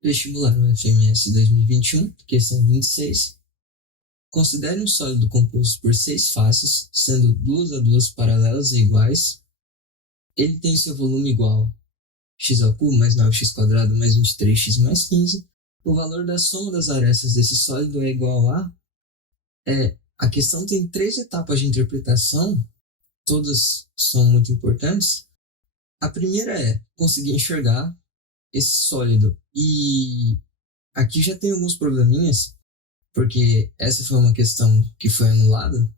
Vestibular UFMS 2021, questão 26. Considere um sólido composto por 6 faces, sendo duas a duas paralelas e iguais. Ele tem seu volume igual x ao cubo mais 9x² mais 23x mais 15. O valor da soma das arestas desse sólido é igual a... A questão tem 3 etapas de interpretação, todas são muito importantes. A primeira é conseguir enxergar esse sólido. E aqui já tem alguns probleminhas, porque essa foi uma questão que foi anulada.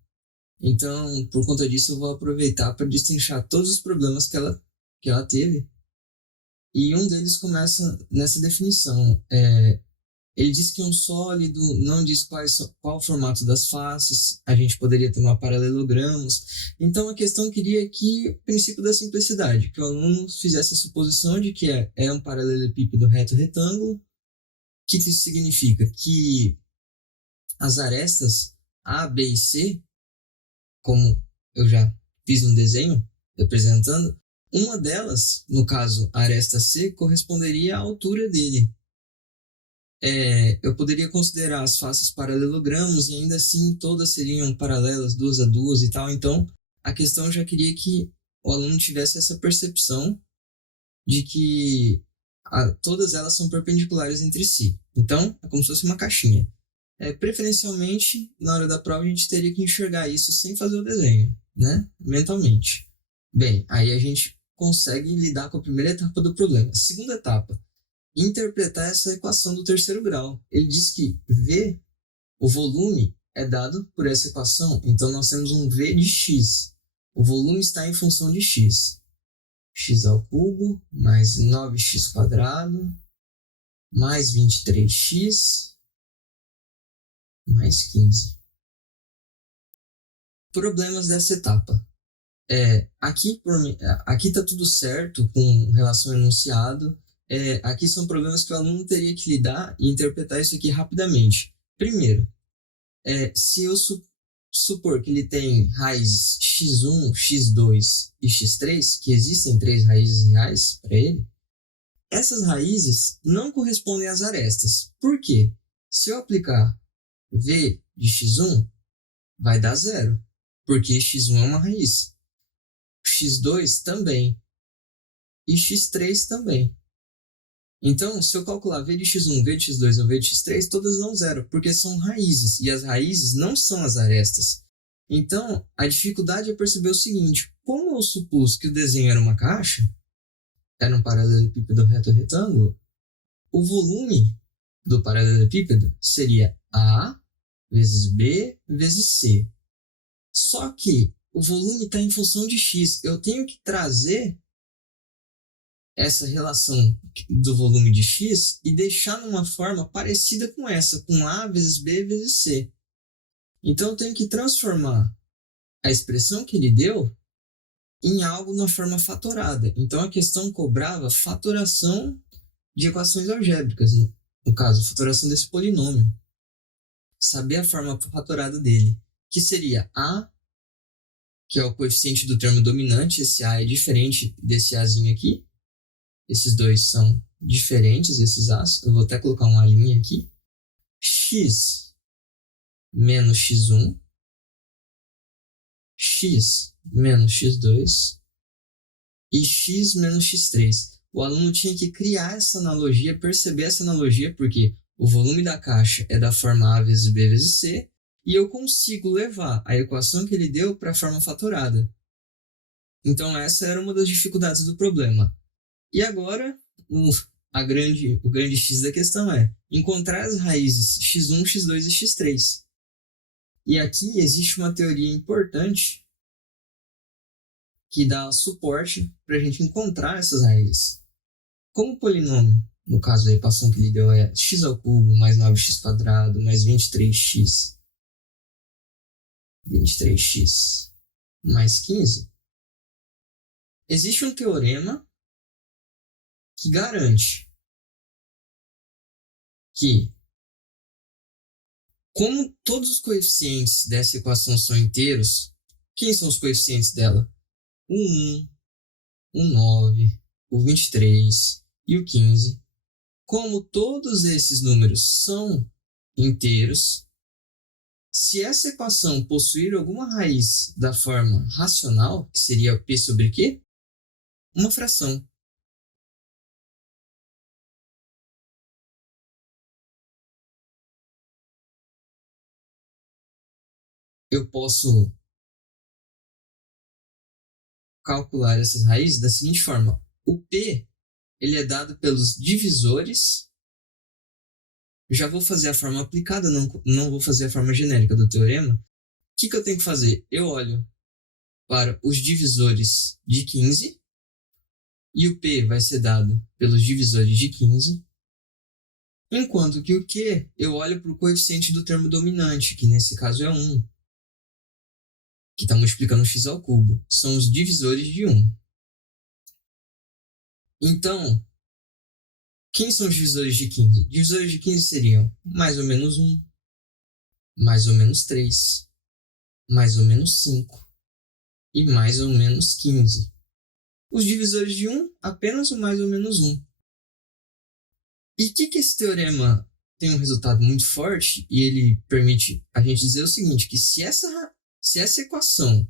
Então, por conta disso, eu vou aproveitar para destrinchar todos os problemas que ela teve. E um deles começa nessa definição. Ele diz que um sólido, não diz qual o formato das faces, a gente poderia tomar paralelogramos. Então, a questão queria que o princípio da simplicidade, que o aluno fizesse a suposição de que é um paralelepípedo reto-retângulo. O que isso significa? Que as arestas A, B e C, como eu já fiz um desenho representando, uma delas, no caso a aresta C, corresponderia à altura dele. Eu poderia considerar as faces paralelogramos e ainda assim todas seriam paralelas, duas a duas e tal. Então, a questão já queria que o aluno tivesse essa percepção de que todas elas são perpendiculares entre si. Então, é como se fosse uma caixinha. Preferencialmente, na hora da prova, a gente teria que enxergar isso sem fazer o desenho, né? Mentalmente. Bem, aí a gente consegue lidar com a primeira etapa do problema. A segunda etapa, interpretar essa equação do terceiro grau. Ele diz que V, o volume, é dado por essa equação. Então, nós temos um V de x. O volume está em função de x. X ao cubo mais 9x² mais 23x mais 15. Problemas dessa etapa. Aqui está tudo certo com relação ao enunciado. Aqui são problemas que o aluno teria que lidar e interpretar isso aqui rapidamente. Primeiro, se eu supor que ele tem raízes x1, x2 e x3, que existem 3 raízes reais para ele, essas raízes não correspondem às arestas. Por quê? Se eu aplicar V de x1, vai dar 0, porque x1 é uma raiz. x2 também. E x3 também. Então, se eu calcular V de x1, V de x2 ou V de x3, todas dão 0, porque são raízes, e as raízes não são as arestas. Então, a dificuldade é perceber o seguinte: como eu supus que o desenho era uma caixa, era um paralelepípedo reto-retângulo, o volume do paralelepípedo seria A vezes B vezes C. Só que o volume está em função de x. Eu tenho que trazer essa relação do volume de x e deixar numa forma parecida com essa, com A vezes B vezes C. Então eu tenho que transformar a expressão que ele deu em algo na forma fatorada. Então a questão cobrava fatoração de equações algébricas, no caso, fatoração desse polinômio. Saber a forma fatorada dele, que seria A, que é o coeficiente do termo dominante. Esse A é diferente desse Azinho aqui. Esses dois são diferentes, esses A's. Eu vou até colocar uma linha aqui. X menos x1, x menos x2 e x menos x3. O aluno tinha que criar essa analogia, perceber essa analogia, porque o volume da caixa é da forma A vezes B vezes C, e eu consigo levar a equação que ele deu para a forma fatorada. Então essa era uma das dificuldades do problema. E agora, o grande X da questão é encontrar as raízes x1, x2 e x3. E aqui existe uma teoria importante que dá suporte para a gente encontrar essas raízes. Como o polinômio, no caso da equação que ele deu, é x ao cubo mais 9x² mais 23x mais 15, existe um teorema que garante que, como todos os coeficientes dessa equação são inteiros, quem são os coeficientes dela? O 1, o 9, o 23 e o 15 como todos esses números são inteiros, se essa equação possuir alguma raiz da forma racional, que seria P sobre Q, uma fração. Eu posso calcular essas raízes da seguinte forma. O P ele é dado pelos divisores. Já vou fazer a forma aplicada, não vou fazer a forma genérica do teorema. O que eu tenho que fazer? Eu olho para os divisores de 15 e o P vai ser dado pelos divisores de 15, enquanto que o Q eu olho para o coeficiente do termo dominante, que nesse caso é 1, que está multiplicando x ao cubo. São os divisores de 1. Então, quem são os divisores de 15? Divisores de 15 seriam mais ou menos 1, mais ou menos 3, mais ou menos 5 e mais ou menos 15. Os divisores de 1, apenas o mais ou menos 1. E o que esse teorema tem um resultado muito forte e ele permite a gente dizer o seguinte, que se essa equação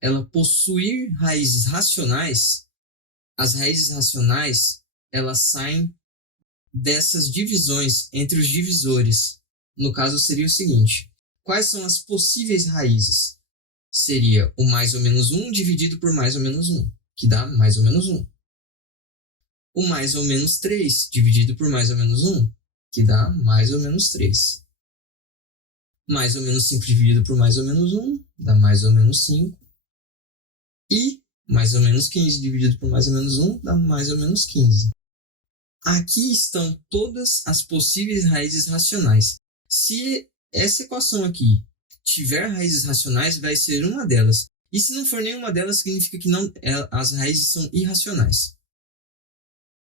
ela possuir raízes racionais, as raízes racionais elas saem dessas divisões entre os divisores. No caso seria o seguinte, quais são as possíveis raízes? Seria o mais ou menos 1 dividido por mais ou menos 1, que dá mais ou menos 1. O mais ou menos 3 dividido por mais ou menos 1, que dá mais ou menos 3. Mais ou menos 5 dividido por mais ou menos 1, dá mais ou menos 5. E mais ou menos 15 dividido por mais ou menos 1, dá mais ou menos 15. Aqui estão todas as possíveis raízes racionais. Se essa equação aqui tiver raízes racionais, vai ser uma delas. E se não for nenhuma delas, significa que as raízes são irracionais.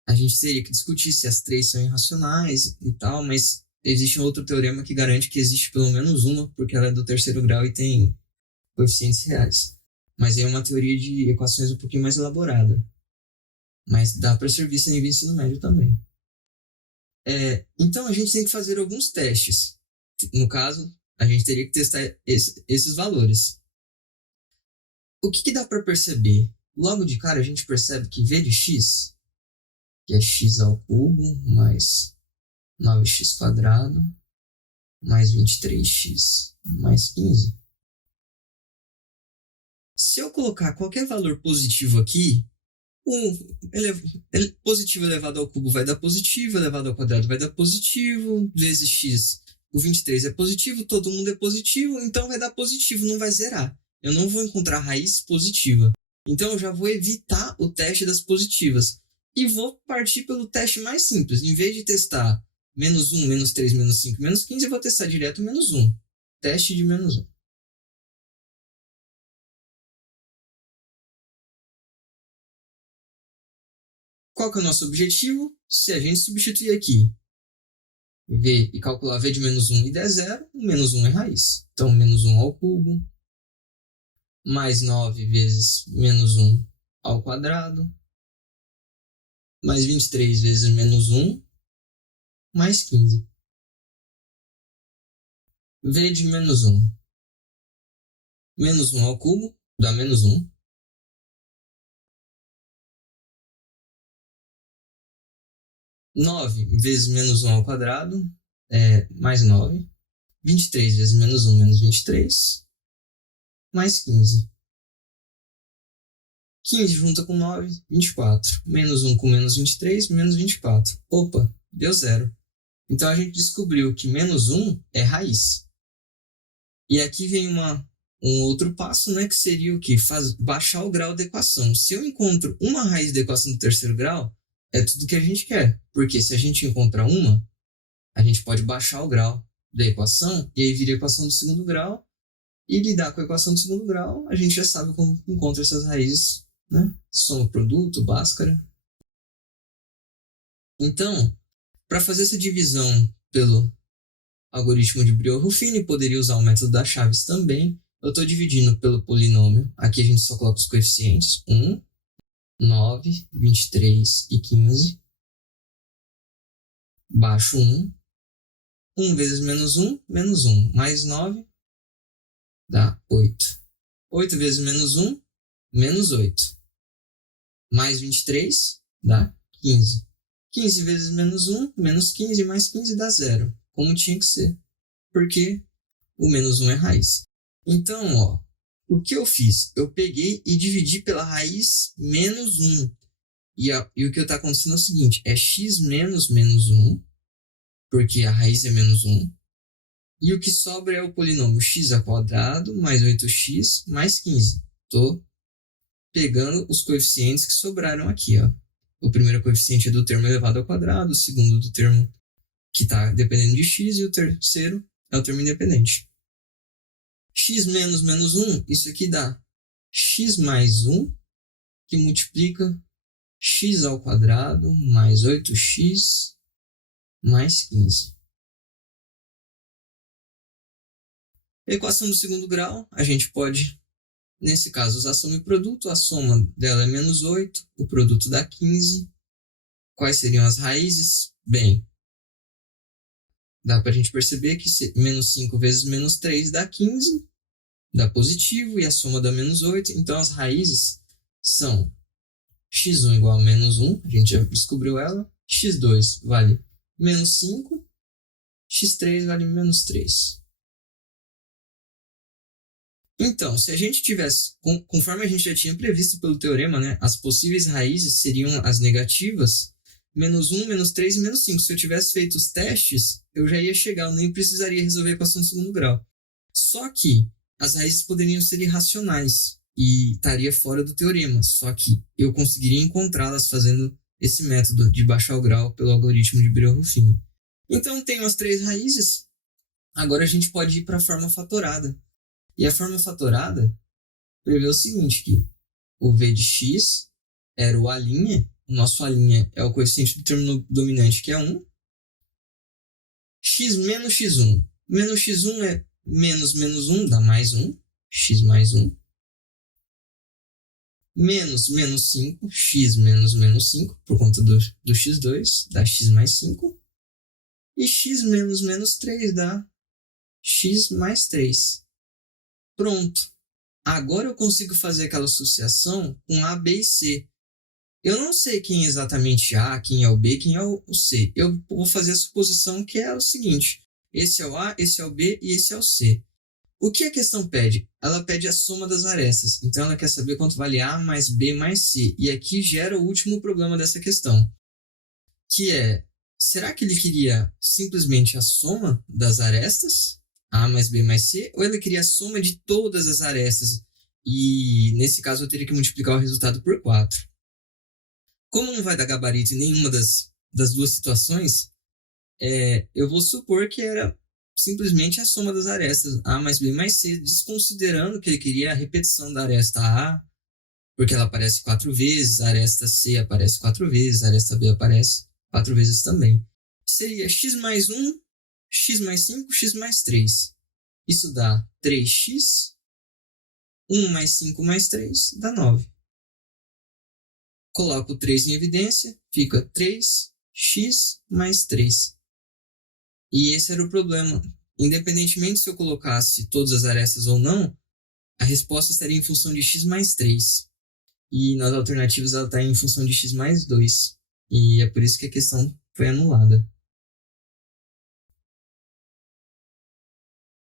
A gente teria que discutir se as três são irracionais e tal, mas existe um outro teorema que garante que existe pelo menos uma, porque ela é do terceiro grau e tem coeficientes reais. Mas é uma teoria de equações um pouquinho mais elaborada. Mas dá para servir esse nível de ensino médio também. Então a gente tem que fazer alguns testes. No caso, a gente teria que testar esses valores. O que dá para perceber? Logo de cara a gente percebe que v de x, que é x ao cubo mais 9x quadrado mais 23x mais 15. Se eu colocar qualquer valor positivo aqui, positivo elevado ao cubo vai dar positivo, elevado ao quadrado vai dar positivo, vezes x, o 23 é positivo, todo mundo é positivo, então vai dar positivo, não vai zerar. Eu não vou encontrar raiz positiva. Então eu já vou evitar o teste das positivas. E vou partir pelo teste mais simples. Em vez de testar menos 1, menos 3, menos 5, menos 15, eu vou testar direto menos 1. Teste de menos 1. Qual que é o nosso objetivo? Se a gente substituir aqui v e calcular v de menos 1 e der 0, o menos 1 é raiz. Então, menos 1 ao cubo, mais 9 vezes menos 1 ao quadrado, mais 23 vezes menos 1, mais 15. V de menos 1. Menos 1 ao cubo dá menos 1. 9 vezes menos 1 ao quadrado é mais 9. 23 vezes menos 1 menos 23, mais 15. 15 junta com 9, 24. Menos 1 com menos 23, menos 24. Opa, deu 0. Então a gente descobriu que menos 1 é raiz. E aqui vem um outro passo, né, que seria o quê? Baixar o grau da equação. Se eu encontro uma raiz da equação do terceiro grau, é tudo que a gente quer. Porque se a gente encontrar uma, a gente pode baixar o grau da equação e aí vira a equação do segundo grau. E lidar com a equação do segundo grau, a gente já sabe como encontra essas raízes, né? Soma, produto, Bhaskara. Então, para fazer essa divisão pelo algoritmo de Brillouin-Ruffini, poderia usar o método das chaves também. Eu estou dividindo pelo polinômio. Aqui a gente só coloca os coeficientes. 1, 9, 23 e 15. baixo 1. 1 vezes menos 1, menos 1. Mais 9 dá 8. 8 vezes menos 1, menos 8. Mais 23 dá 15. 15 vezes menos 1, menos 15, mais 15 dá 0. Como tinha que ser. Porque o menos 1 é raiz. Então, ó, o que eu fiz? Eu peguei e dividi pela raiz menos 1. E o que está acontecendo é o seguinte, é x menos menos 1, porque a raiz é menos 1. E o que sobra é o polinômio x² mais 8x mais 15. Estou pegando os coeficientes que sobraram aqui. Ó. O primeiro coeficiente é do termo elevado ao quadrado, o segundo do termo que está dependendo de x, e o terceiro é o termo independente. X menos menos 1, isso aqui dá x mais 1, que multiplica x² mais 8x mais 15. A equação do segundo grau, a gente pode, nesse caso, usar soma e produto. A soma dela é menos 8, o produto dá 15. Quais seriam as raízes? Bem, dá para a gente perceber que menos 5 vezes menos 3 dá 15, dá positivo, e a soma dá menos 8. Então, as raízes são x1 igual a menos 1, a gente já descobriu ela. x2 vale menos 5, x3 vale menos 3. Então, se a gente tivesse, conforme a gente já tinha previsto pelo teorema, né, as possíveis raízes seriam as negativas, menos 1, menos 3 e menos 5. Se eu tivesse feito os testes, eu já ia chegar, eu nem precisaria resolver a equação do segundo grau. Só que as raízes poderiam ser irracionais e estaria fora do teorema. Só que eu conseguiria encontrá-las fazendo esse método de baixar o grau pelo algoritmo de Birolfini. Então, tenho as 3 raízes. Agora a gente pode ir para a forma fatorada. E a forma fatorada prevê o seguinte, que o v de x era o A', o nosso A' é o coeficiente do termo dominante, que é 1. X menos x1. Menos x1 é menos menos 1, dá mais 1. X mais 1. Menos menos 5, x menos menos 5, por conta do x2, dá x mais 5. E x menos menos 3 dá x mais 3. Pronto. Agora eu consigo fazer aquela associação com A, B e C. Eu não sei quem é exatamente A, quem é o B, quem é o C. Eu vou fazer a suposição que é o seguinte. Esse é o A, esse é o B e esse é o C. O que a questão pede? Ela pede a soma das arestas. Então ela quer saber quanto vale A mais B mais C. E aqui gera o último problema dessa questão. Que é, será que ele queria simplesmente a soma das arestas? A mais B mais C, ou ele queria a soma de todas as arestas, e nesse caso eu teria que multiplicar o resultado por 4. Como não vai dar gabarito em nenhuma das duas situações, eu vou supor que era simplesmente a soma das arestas, A mais B mais C, desconsiderando que ele queria a repetição da aresta A, porque ela aparece 4 vezes, a aresta C aparece 4 vezes, a aresta B aparece 4 vezes também. Seria x mais 1, x mais 5, x mais 3. Isso dá 3x. 1 mais 5 mais 3 dá 9. Coloco 3 em evidência, fica 3x mais 3. E esse era o problema. Independentemente se eu colocasse todas as arestas ou não, a resposta estaria em função de x mais 3. E nas alternativas ela está em função de x mais 2. E é por isso que a questão foi anulada.